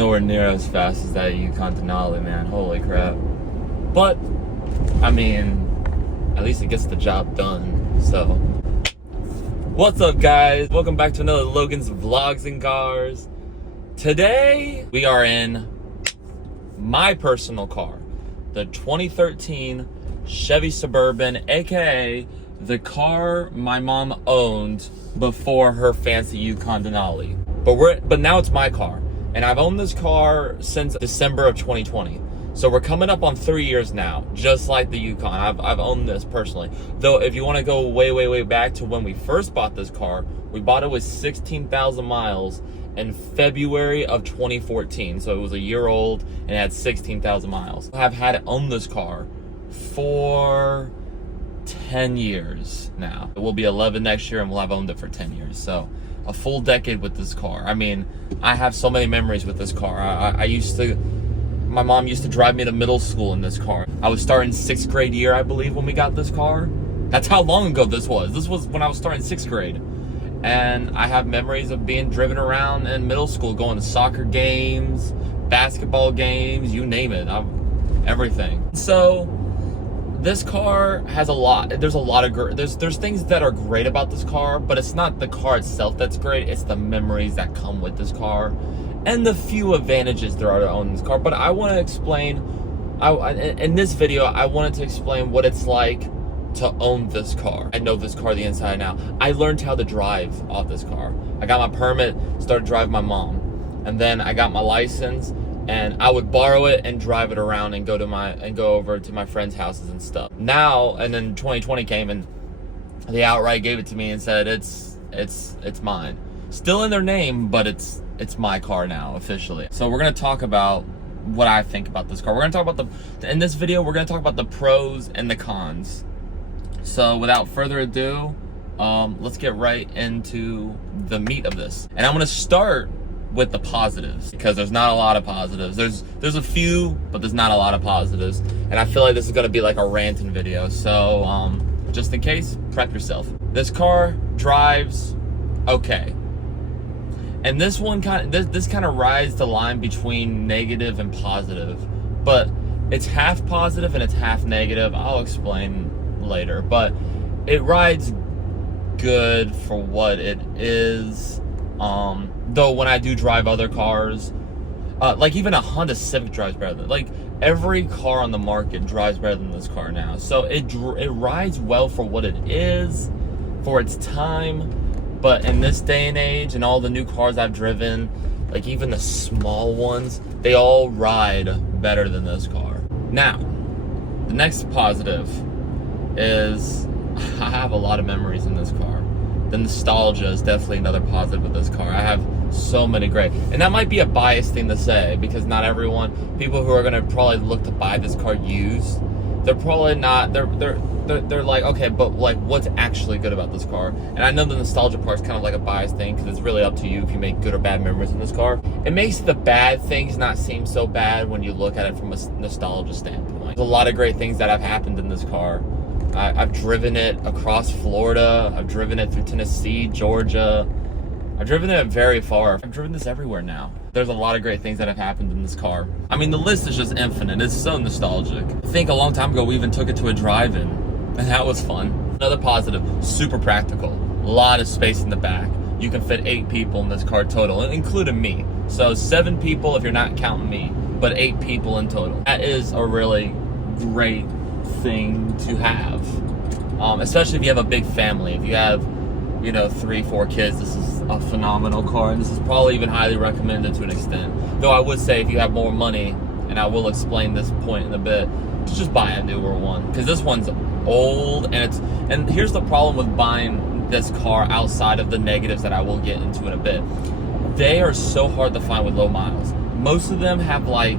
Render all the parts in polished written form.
nowhere near as fast as that Yukon Denali, man. Holy crap. But, I mean, at least it gets the job done, so. What's up, guys? Welcome back to another Logan's Vlogs and Cars. Today, we are in my personal car, the 2013 Chevy Suburban, aka the car my mom owned before her fancy Yukon Denali. But now it's my car, and I've owned this car since December of 2020. So we're coming up on 3 years now, just like the Yukon. I've owned this personally. Though if you want to go way back to when we first bought this car, we bought it with 16,000 miles in February of 2014. So it was a year old and it had 16,000 miles. I've had owned this car for 10 years now. It will be 11 next year and we'll have owned it for 10 years. So a full decade with this car. I mean, I have so many memories with this car. My mom used to drive me to middle school in this car. I was starting 6th grade year, I believe, when we got this car. That's how long ago this was. This was when I was starting 6th grade. And I have memories of being driven around in middle school, going to soccer games, basketball games, you name it. Everything. So this car has a lot. There's a lot of there's things that are great about this car, but it's not the car itself that's great. It's the memories that come with this car and the few advantages there are to own this car. But I want to explain, in this video, I wanted to explain what it's like to own this car. I know this car the inside and out. I learned how to drive off this car. I got my permit, started driving my mom, and then I got my license, and I would borrow it and drive it around and go over to my friends' houses and stuff. Now, and then 2020 came and they outright gave it to me and said it's mine. Still in their name, but it's my car now, officially. So we're gonna talk about what I think about this car. We're gonna talk about in this video, we're gonna talk about the pros and the cons. So without further ado, let's get right into the meat of this. And I'm gonna start with the positives, because there's not a lot of positives. There's a few, but there's not a lot of positives. And I feel like this is gonna be like a ranting video. So just in case, prep yourself. This car drives okay. And this one kind of rides the line between negative and positive, but it's half positive and it's half negative. I'll explain later, but it rides good for what it is. Though when I do drive other cars, like even a Honda Civic drives better than, like every car on the market drives better than this car now. So it rides well for what it is, for its time. But in this day and age, and all the new cars I've driven, like even the small ones, they all ride better than this car. Now, the next positive is I have a lot of memories in this car. The nostalgia is definitely another positive with this car. I have so many great, and that might be a biased thing to say, because not everyone, people who are gonna probably look to buy this car used, they're probably not, they're like, okay, but like, what's actually good about this car? And I know the nostalgia part is kind of like a biased thing, because it's really up to you if you make good or bad memories in this car. It makes the bad things not seem so bad when you look at it from a nostalgia standpoint. There's a lot of great things that have happened in this car. I've driven it across Florida. I've driven it through Tennessee, Georgia. I've driven it very far. I've driven this everywhere now. There's a lot of great things that have happened in this car. I mean, the list is just infinite. It's so nostalgic. I think a long time ago, we even took it to a drive-in, and that was fun. Another positive, super practical. A lot of space in the back. You can fit 8 people in this car total, including me. So 7 people if you're not counting me, but 8 people in total. That is a really great thing to have, especially if you have a big family. If you have, 3-4 kids, this is a phenomenal car, and this is probably even highly recommended to an extent. Though I would say if you have more money, and I will explain this point in a bit, to just buy a newer one, because this one's old, and here's the problem with buying this car outside of the negatives that I will get into in a bit. They are so hard to find with low miles. Most of them have like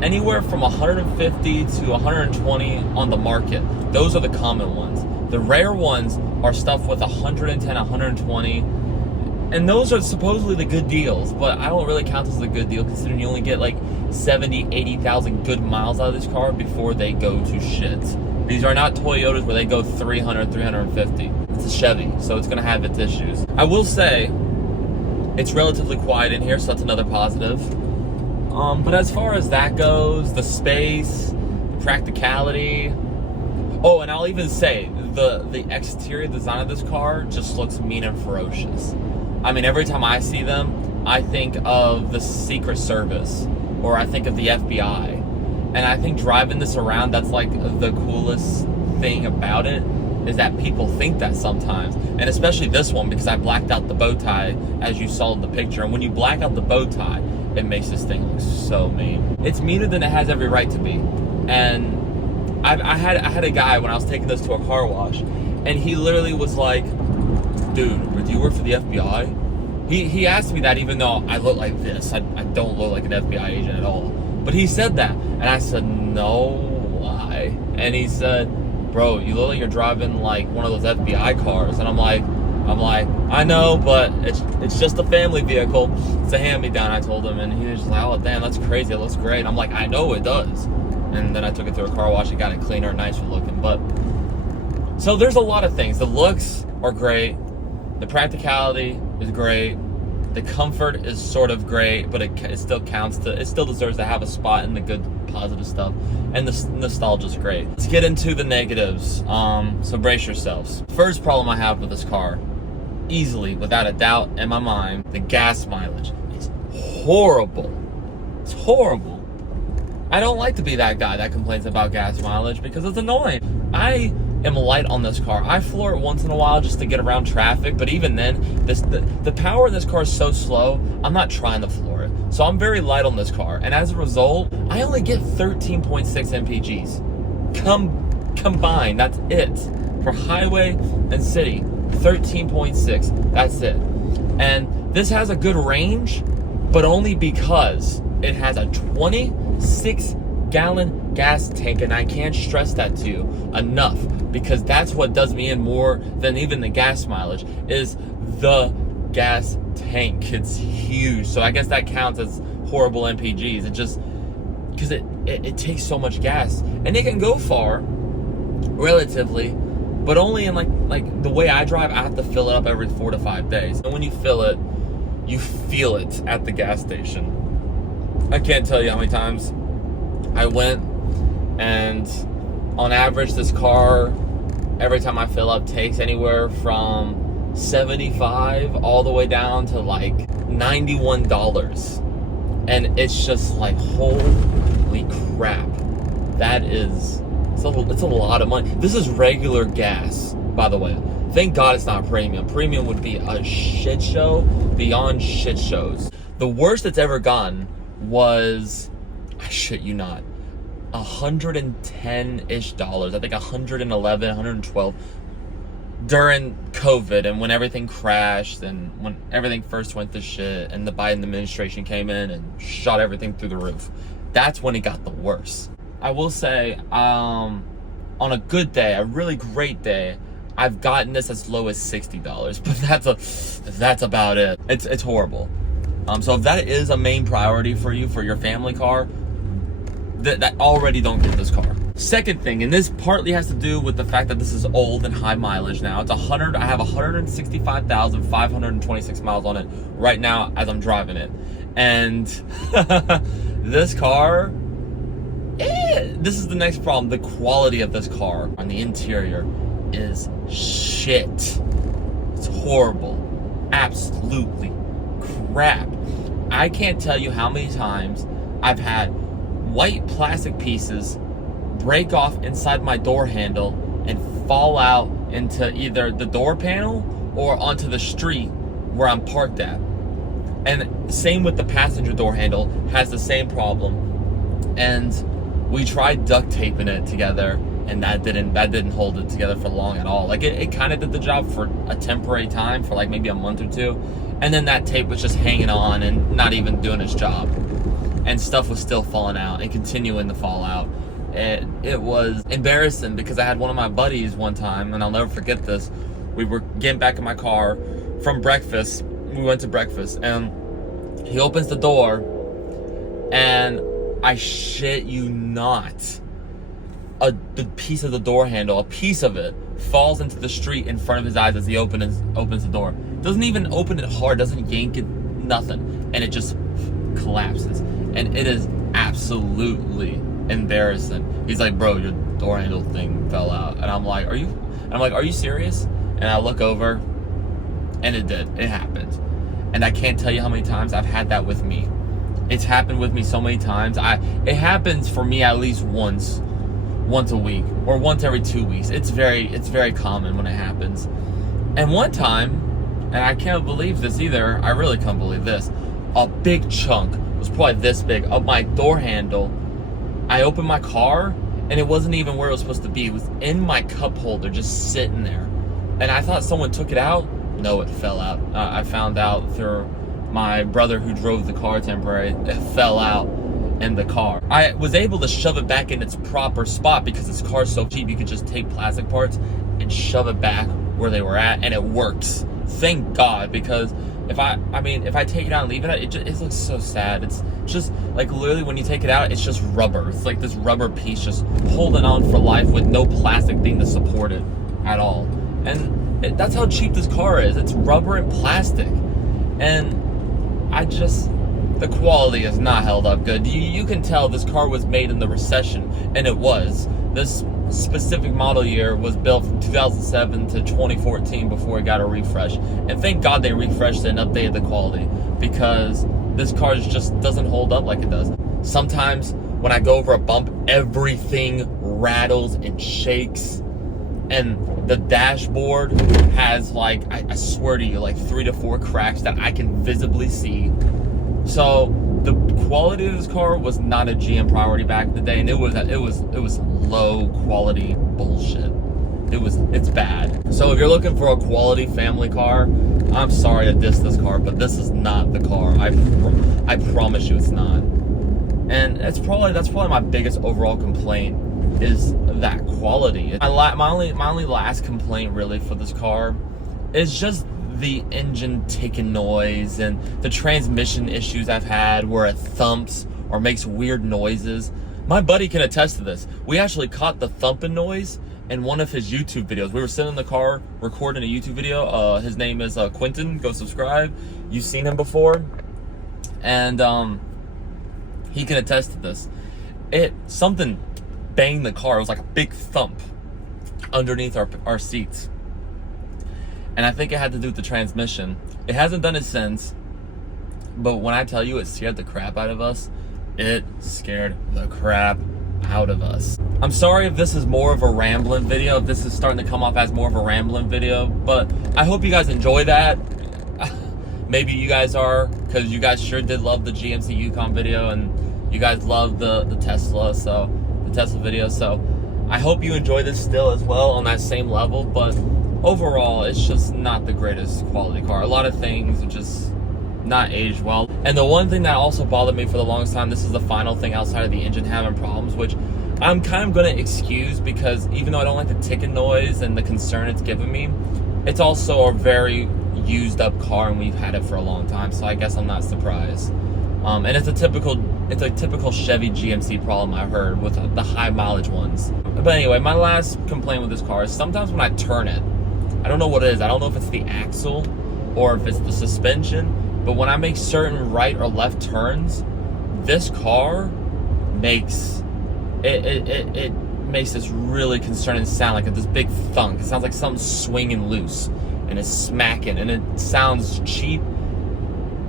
anywhere from 150 to 120 on the market. Those are the common ones. The rare ones are stuff with 110, 120, and those are supposedly the good deals, but I don't really count this as a good deal, considering you only get like 70, 80,000 good miles out of this car before they go to shit. These are not Toyotas where they go 300, 350. It's a Chevy, so it's gonna have its issues. I will say, it's relatively quiet in here, so that's another positive. But as far as that goes, the space, the practicality. Oh, and I'll even say the exterior design of this car just looks mean and ferocious. I mean, every time I see them, I think of the Secret Service, or I think of the FBI. And I think driving this around, that's like the coolest thing about it, is that people think that sometimes. And especially this one, because I blacked out the bow tie, as you saw in the picture. And when you black out the bow tie, it makes this thing look so mean. It's meaner than it has every right to be. And I had a guy when I was taking this to a car wash, and he literally was like, dude, do you work for the FBI? He asked me that even though I look like this. I don't look like an FBI agent at all. But he said that, and I said, no, why? And he said, bro, you look like you're driving like one of those FBI cars. And I'm like, I know, but it's just a family vehicle. It's a hand-me-down, I told him. And he was just like, oh, damn, that's crazy. It looks great. And I'm like, I know it does. And then I took it to a car wash and got it cleaner and nicer looking. But so there's a lot of things. The looks are great. The practicality is great. The comfort is sort of great, but it still counts it still deserves to have a spot in the good, positive stuff. And the nostalgia is great. Let's get into the negatives. So brace yourselves. First problem I have with this car, easily, without a doubt in my mind, the gas mileage. It's horrible. It's horrible. I don't like to be that guy that complains about gas mileage because it's annoying. I am light on this car. I floor it once in a while just to get around traffic, but even then, the power in this car is so slow, I'm not trying to floor it. So I'm very light on this car, and as a result, I only get 13.6 mpgs. Combined, that's it. For highway and city, 13.6, that's it. And this has a good range, but only because it has a 26-gallon gas tank, and I can't stress that to you enough, because that's what does me in more than even the gas mileage, is the gas tank. It's huge. So I guess that counts as horrible MPGs. It just, because it takes so much gas, and it can go far relatively, but only in like the way I drive, I have to fill it up every 4 to 5 days. And when you fill it, you feel it at the gas station. I can't tell you how many times I went, and on average this car, every time I fill up, takes anywhere from $75 all the way down to like $91. And it's just like, holy crap. It's a lot of money. This is regular gas, by the way. Thank God it's not premium. Premium would be a shit show beyond shit shows. The worst it's ever gotten was, I shit you not, $110-ish. I think 111, 112 during COVID, and when everything crashed and when everything first went to shit and the Biden administration came in and shot everything through the roof. That's when it got the worst. I will say, on a good day, a really great day, I've gotten this as low as $60, but that's about it. It's horrible. So if that is a main priority for you, for your family car, that already don't get this car. Second thing, and this partly has to do with the fact that this is old and high mileage now. I have 165,526 miles on it right now as I'm driving it. And this car, this is the next problem. The quality of this car on the interior is shit. It's horrible. Absolutely crap. I can't tell you how many times I've had white plastic pieces break off inside my door handle and fall out into either the door panel or onto the street where I'm parked at. And same with the passenger door handle, has the same problem. And we tried duct taping it together, and that didn't hold it together for long at all. Like it kind of did the job for a temporary time, for like maybe a month or two, and then that tape was just hanging on and not even doing its job, and stuff was still falling out and continuing to fall out. It was embarrassing because I had one of my buddies one time, and I'll never forget this. We were getting back in my car from breakfast. We went to breakfast, and he opens the door, and I shit you not, the piece of the door handle, a piece of it, falls into the street in front of his eyes as he opens the door. Doesn't even open it hard, doesn't yank it, nothing, and it just collapses. and it is absolutely embarrassing. He's like, bro, your door handle thing fell out. And I'm like, are you serious? And I look over, and it did. It happened. And I can't tell you how many times I've had that with me. It's happened with me so many times. It happens for me at least once a week, or once every 2 weeks. It's very common when it happens. And one time, and I can't believe this either, I really can't believe this, a big chunk, it was probably this big, of my door handle, I opened my car, and it wasn't even where it was supposed to be. It was in my cup holder, just sitting there. And I thought someone took it out. No, it fell out. I found out through my brother who drove the car temporary. It fell out in the car. I was able to shove it back in its proper spot because this car's so cheap. You could just take plastic parts and shove it back where they were at, and it works. Thank God, because if I take it out and leave it out, it looks so sad. It's just like literally when you take it out, it's just rubber. It's like this rubber piece just holding on for life with no plastic thing to support it at all. And that's how cheap this car is. It's rubber and plastic. And the quality is not held up good. You can tell this car was made in the recession, and it was. This specific model year was built from 2007 to 2014 before it got a refresh. And thank God they refreshed it and updated the quality, because this car just doesn't hold up like it does. Sometimes when I go over a bump, everything rattles and shakes. And the dashboard has, like, I swear to you, like 3 to 4 cracks that I can visibly see. So the quality of this car was not a GM priority back in the day, and it was low quality bullshit. It's bad. So if you're looking for a quality family car, I'm sorry to diss this car, but this is not the car. I promise you it's not. And that's probably my biggest overall complaint, is that quality. My only last complaint really for this car is just the engine ticking noise and the transmission issues I've had where it thumps or makes weird noises. My buddy can attest to this. We actually caught the thumping noise in one of his YouTube videos. We were sitting in the car recording a YouTube video. His name is Quentin. Go subscribe. You've seen him before. And he can attest to this. Something banged the car. It was like a big thump underneath our seats. And I think it had to do with the transmission. It hasn't done it since, but when I tell you it scared the crap out of us, it scared the crap out of us. I'm sorry if this is more of a rambling video, if this is starting to come off as more of a rambling video, but I hope you guys enjoy that. Maybe you guys are, because you guys sure did love the GMC Yukon video, and you guys love the Tesla video, so I hope you enjoy this still as well on that same level. But overall, it's just not the greatest quality car. A lot of things just not aged well. And the one thing that also bothered me for the longest time, this is the final thing outside of the engine having problems, which I'm kind of going to excuse, because even though I don't like the ticking noise and the concern it's given me, it's also a very used up car, and we've had it for a long time, so I guess I'm not surprised. And it's a typical Chevy GMC problem I've heard with the high mileage ones. But anyway, my last complaint with this car is sometimes when I turn it, I don't know what it is. I don't know if it's the axle or if it's the suspension, but when I make certain right or left turns, this car makes it makes this really concerning sound, like this big thunk. It sounds like something's swinging loose and it's smacking, and it sounds cheap.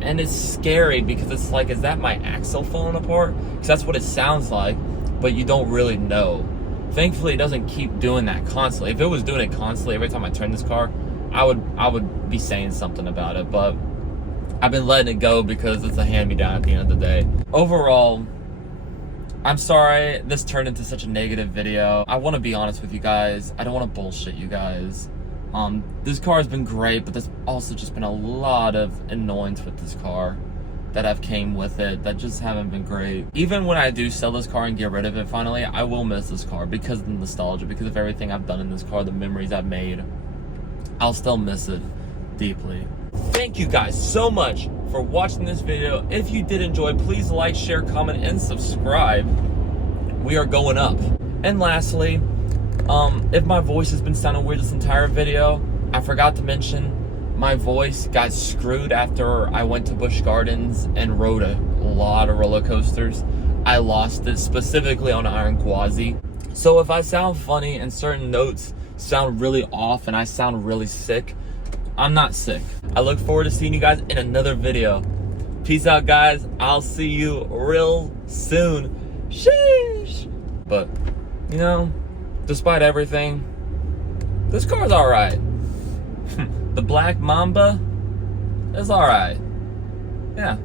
And it's scary because it's like, is that my axle falling apart? Because that's what it sounds like, but you don't really know. Thankfully, it doesn't keep doing that constantly. If it was doing it constantly every time I turn this car, I would be saying something about it. But I've been letting it go because it's a hand-me-down at the end of the day. Overall, I'm sorry this turned into such a negative video. I want to be honest with you guys. I don't want to bullshit you guys. This car has been great, but there's also just been a lot of annoyance with this car that have came with it that just haven't been great. Even when I do sell this car and get rid of it finally, I will miss this car because of the nostalgia, because of everything I've done in this car, the memories I've made. I'll still miss it deeply. Thank you guys so much for watching this video. If you did enjoy, please like, share, comment, and subscribe. We are going up. And lastly, if my voice has been sounding weird this entire video, I forgot to mention my voice got screwed after I went to Busch Gardens and rode a lot of roller coasters. I lost it specifically on Iron Quasi. So if I sound funny and certain notes sound really off and I sound really sick, I'm not sick. I look forward to seeing you guys in another video. Peace out, guys. I'll see you real soon. Sheesh. But, you know, despite everything, this car's alright. The Black Mamba is alright. Yeah.